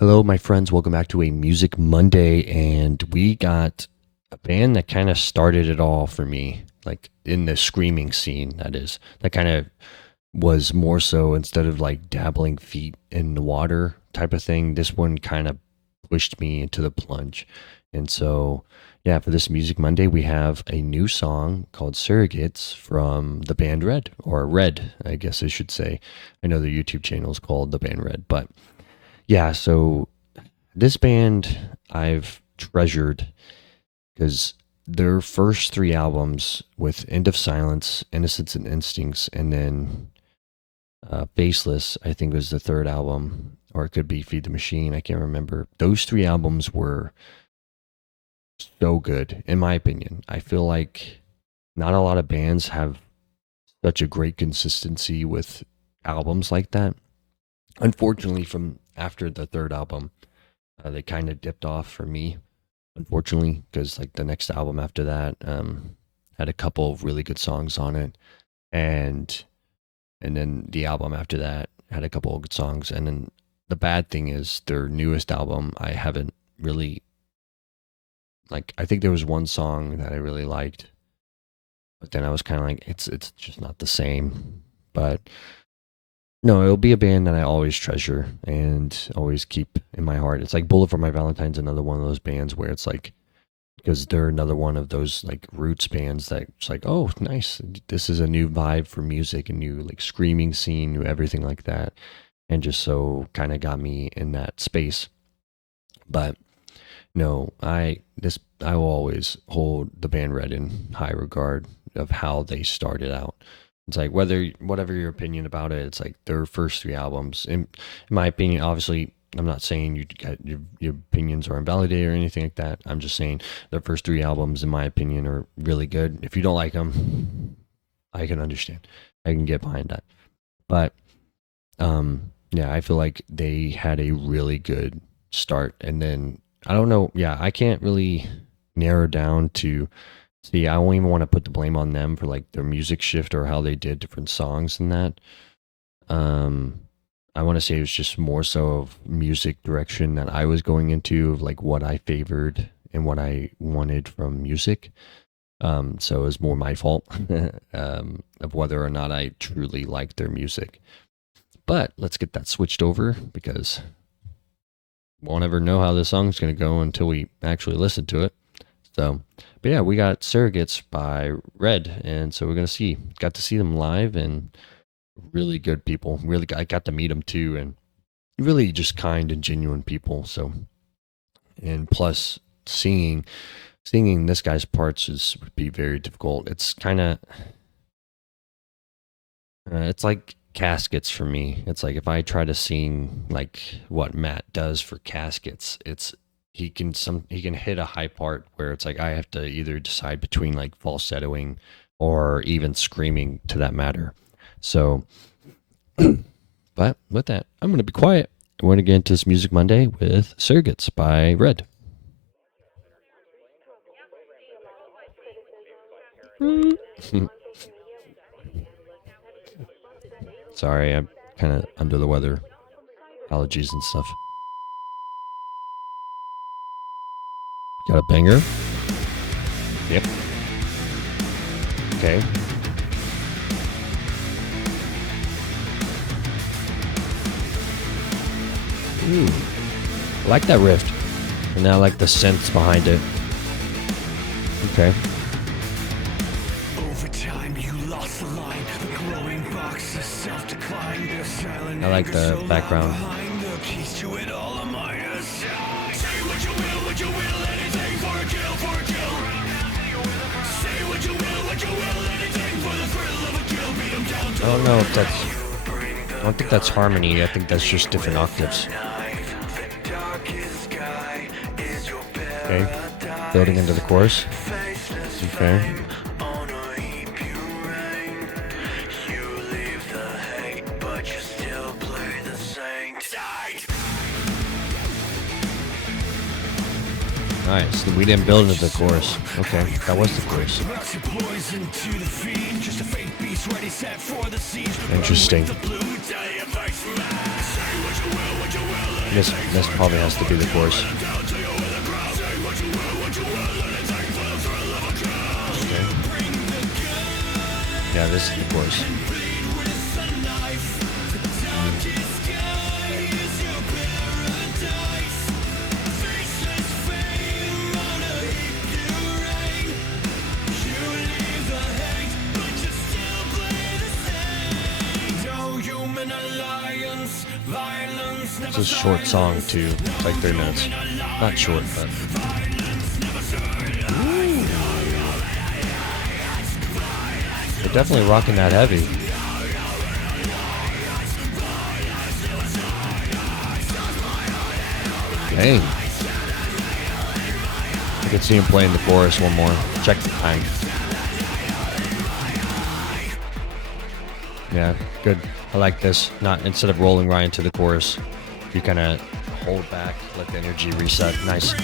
Hello, my friends. Welcome back to a Music Monday. And we got a band that kind of started it all for me, like in the screaming scene, that is. That kind of was more so instead of like dabbling feet in the water type of thing. This one kind of pushed me into the plunge. And so, yeah, for this Music Monday, we have a new song called Surrogates from the band Red, or Red, I guess I should say. I know the YouTube channel is called the band Red, but yeah, so this band I've treasured because their first three albums with End of Silence, Innocence and Instincts, and then Faceless, I think was the third album, or it could be Feed the Machine. I can't remember. Those three albums were so good, in my opinion. I feel like not a lot of bands have such a great consistency with albums like that. Unfortunately, from after the third album, they kind of dipped off for me, unfortunately, because like the next album after that had a couple of really good songs on it, and then the album after that had a couple of good songs, and then the bad thing is their newest album I haven't really like. I think there was one song that I really liked, but then I was kind of like, it's just not the same. But no, it'll be a band that I always treasure and always keep in my heart. It's like Bullet for My Valentine's, another one of those bands where it's like, because they're another one of those like roots bands that it's like, oh, nice. This is a new vibe for music, a new like screaming scene, new everything like that. And just so kind of got me in that space. But no, I will always hold the band Red in high regard of how they started out. It's like whatever your opinion about it, it's like their first three albums. In my opinion, obviously, I'm not saying you got your opinions are invalidated or anything like that. I'm just saying their first three albums, in my opinion, are really good. If you don't like them, I can understand. I can get behind that. But yeah, I feel like they had a really good start, and then I don't know. Yeah, I can't really narrow down to see. I don't even want to put the blame on them for like their music shift or how they did different songs and that. Um, I want to say it was just more so of music direction that I was going into, of like what I favored and what I wanted from music. So it was more my fault of whether or not I truly liked their music. But let's get that switched over because won't ever know how this song's going to go until we actually listen to it. So, but yeah, we got Surrogates by Red, and so we're going to see. Got to see them live, and really good people. Really, I got to meet them too, and really just kind and genuine people. So, and plus singing this guy's parts is would be very difficult. It's kind of it's like Caskets for me. It's like if I try to sing like what Matt does for Caskets, it's he can hit a high part where it's like I have to either decide between like falsettoing or even screaming to that matter. So, but with that, I'm gonna be quiet. We're gonna get into this Music Monday with Surrogates by Red. Sorry, I'm kind of under the weather, allergies and stuff. Got a banger. Yep. Okay. Ooh, I like that riff, and I like the synths behind it. Okay. Over time, you lost the line. The growing box of self-decline. I like the background. I don't know if that's. I don't think that's harmony. I think that's just different octaves. Okay. Building into the chorus. Okay. Nice. We didn't build into the chorus. Okay, that was the chorus. Interesting. This probably has to be the chorus. Okay. Yeah, this is the chorus. It's a short song too. It's like 3 minutes. Not short, but they're definitely rocking that heavy. Dang. I could see him playing the chorus one more. Check the time. Yeah, good. I like this. Not instead of rolling right into the chorus, you kind of hold back, let the energy reset. Nice.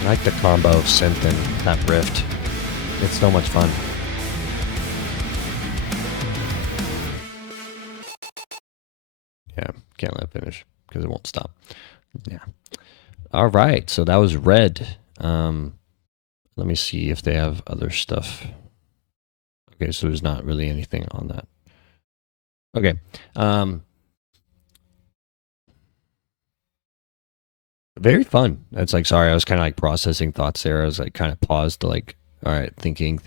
I like the combo of synth and that riff. It's so much fun. Yeah, can't let it finish because it won't stop. Yeah. All right, so that was Red. Let me see if they have other stuff. Okay, so there's not really anything on that. Okay. Very fun. It's like, sorry, I was kind of like processing thoughts there. I was like kind of paused to like, all right, thinking.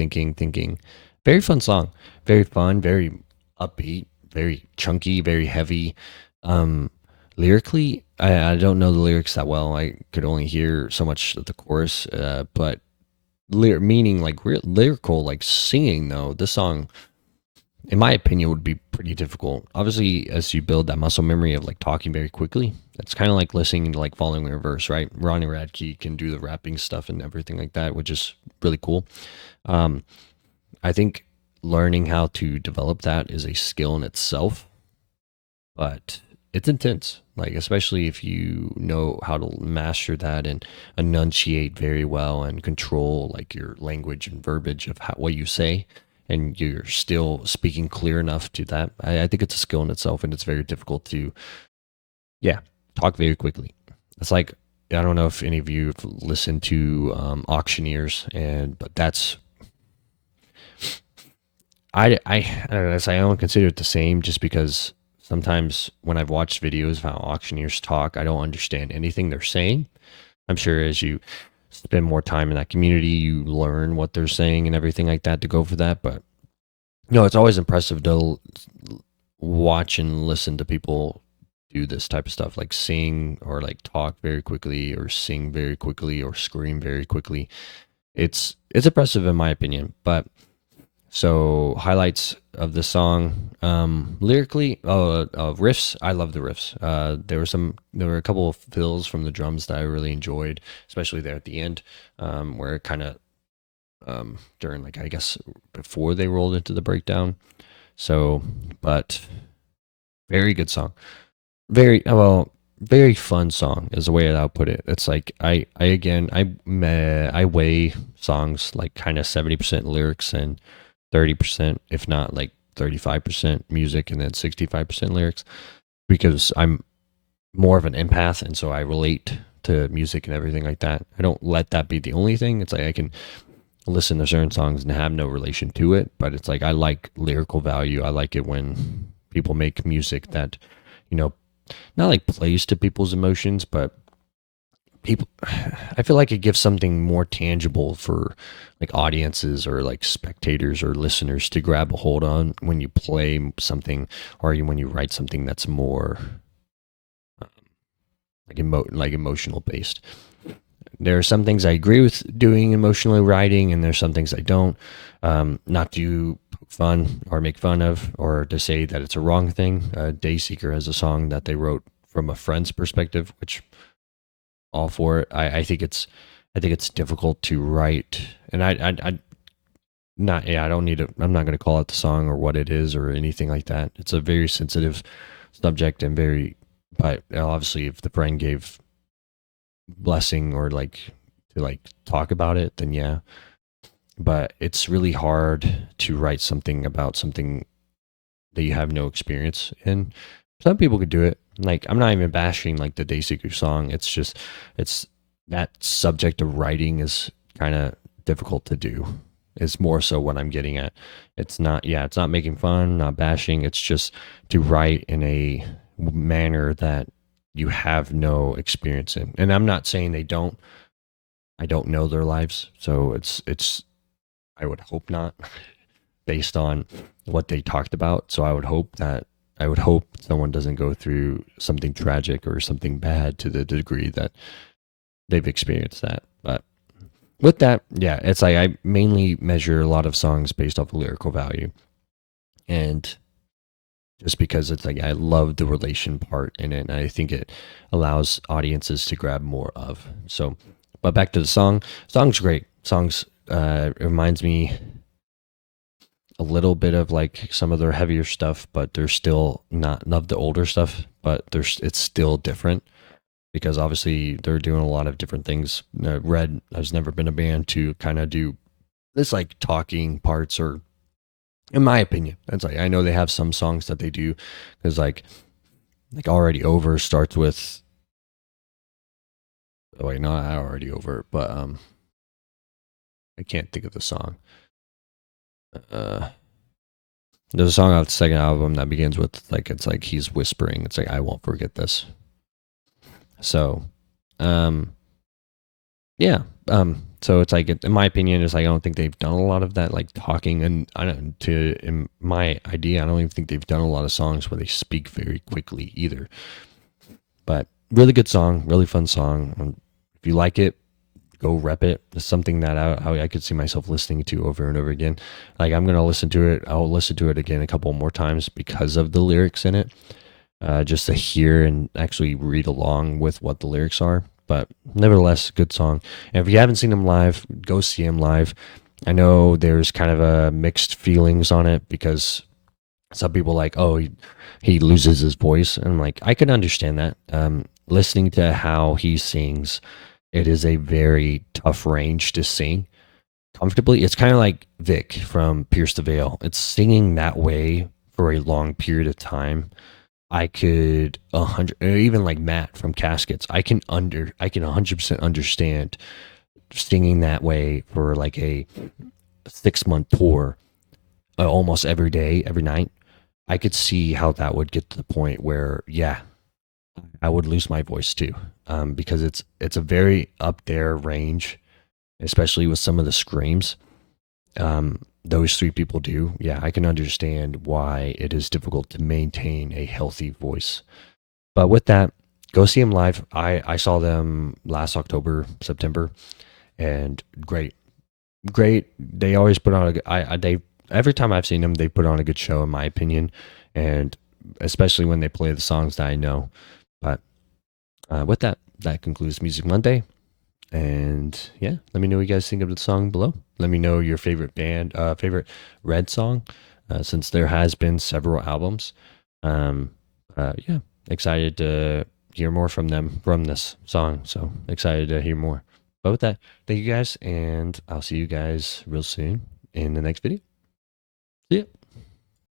Very fun song. Very fun, very upbeat, very chunky, very heavy. Um, Lyrically, I don't know the lyrics that well. I could only hear so much of the chorus, but meaning like lyrical, like singing though, this song in my opinion, would be pretty difficult. Obviously, as you build that muscle memory of like talking very quickly, it's kind of like listening to like following a verse, right? Ronnie Radke can do the rapping stuff and everything like that, which is really cool. Um, I think learning how to develop that is a skill in itself, but it's intense. Like especially if you know how to master that and enunciate very well and control like your language and verbiage of what you say, and you're still speaking clear enough to that. I think it's a skill in itself, and it's very difficult to, yeah, talk very quickly. It's like I don't know if any of you have listened to auctioneers, and but that's I don't know. I don't consider it the same, just because sometimes when I've watched videos of how auctioneers talk, I don't understand anything they're saying. I'm sure as you spend more time in that community, you learn what they're saying and everything like that to go for that. But no, it's always impressive to watch and listen to people do this type of stuff, like sing or like talk very quickly or sing very quickly or scream very quickly. It's impressive in my opinion. But so highlights of the song, lyrically, riffs. I love the riffs. There were a couple of fills from the drums that I really enjoyed, especially there at the end, where it kind of, during like I guess before they rolled into the breakdown. So, but very good song. Very fun song is the way that I'll put it. It's like I weigh songs like kind of 70% lyrics and 30%, if not like 35% music and then 65% lyrics, because I'm more of an empath, and so I relate to music and everything like that. I don't let that be the only thing. It's like I can listen to certain songs and have no relation to it, but it's like I like lyrical value. I like it when people make music that, you know, not like plays to people's emotions, but people, I feel like it gives something more tangible for like audiences or like spectators or listeners to grab a hold on when you play something, or when you write something that's more like emotional based. There are some things I agree with doing emotionally writing, and there's some things I don't. Not to poke fun or make fun of, or to say that it's a wrong thing. Dayseeker has a song that they wrote from a friend's perspective, which all for it. I think it's difficult to write, and not, yeah, I don't need to, I'm not going to call out the song or what it is or anything like that. It's a very sensitive subject and very, but obviously if the friend gave blessing or like to like talk about it, then yeah. But it's really hard to write something about something that you have no experience in. Some people could do it. Like I'm not even bashing like the Dayseeker song. It's just it's that subject of writing is kind of difficult to do. It's more so what I'm getting at. It's not, yeah, it's not making fun, not bashing. It's just to write in a manner that you have no experience in. And I'm not saying they don't. I don't know their lives, so it's I would hope not based on what they talked about. So I would hope someone doesn't go through something tragic or something bad to the degree that they've experienced that. But with that, yeah, it's like I mainly measure a lot of songs based off of lyrical value. And just because it's like I love the relation part in it, and I think it allows audiences to grab more of. So, but back to the song. Song's great. Songs reminds me a little bit of like some of their heavier stuff, but they're still not of the older stuff, but there's it's still different because obviously they're doing a lot of different things. Red has never been a band to kind of do this like talking parts, or in my opinion, it's like I know they have some songs that they do because like already over starts with, oh wait, not already over, but I can't think of the song. Uh, there's a song off the second album that begins with like it's like he's whispering. It's like I won't forget this. So, um, yeah. So it's like, in my opinion, it's like I don't think they've done a lot of that like talking, and I don't to in my idea, I don't even think they've done a lot of songs where they speak very quickly either. But really good song, really fun song. If you like it, go rep it. It's something that I could see myself listening to over and over again. Like I'm gonna listen to it. I'll listen to it again a couple more times because of the lyrics in it, just to hear and actually read along with what the lyrics are. But nevertheless, good song. And if you haven't seen him live, go see him live. I know there's kind of a mixed feelings on it because some people like, oh, he loses his voice, and I'm like, I can understand that. Listening to how he sings, it is a very tough range to sing comfortably. It's kind of like Vic from Pierce the Veil. It's singing that way for a long period of time. I could 100, or even like Matt from Caskets. I can 100% understand singing that way for like a 6 month tour, almost every day, every night. I could see how that would get to the point where, yeah, I would lose my voice too, because it's a very up there range, especially with some of the screams. Those three people do. Yeah, I can understand why it is difficult to maintain a healthy voice. But with that, go see them live. I saw them last October, September, and great, great. They always put on a they every time I've seen them, they put on a good show in my opinion, and especially when they play the songs that I know. But with that, that concludes Music Monday. And yeah, let me know what you guys think of the song below. Let me know your favorite favorite Red song, since there has been several albums. Um, yeah, excited to hear more from them from this song. So excited to hear more. But with that, thank you guys, and I'll see you guys real soon in the next video. See ya.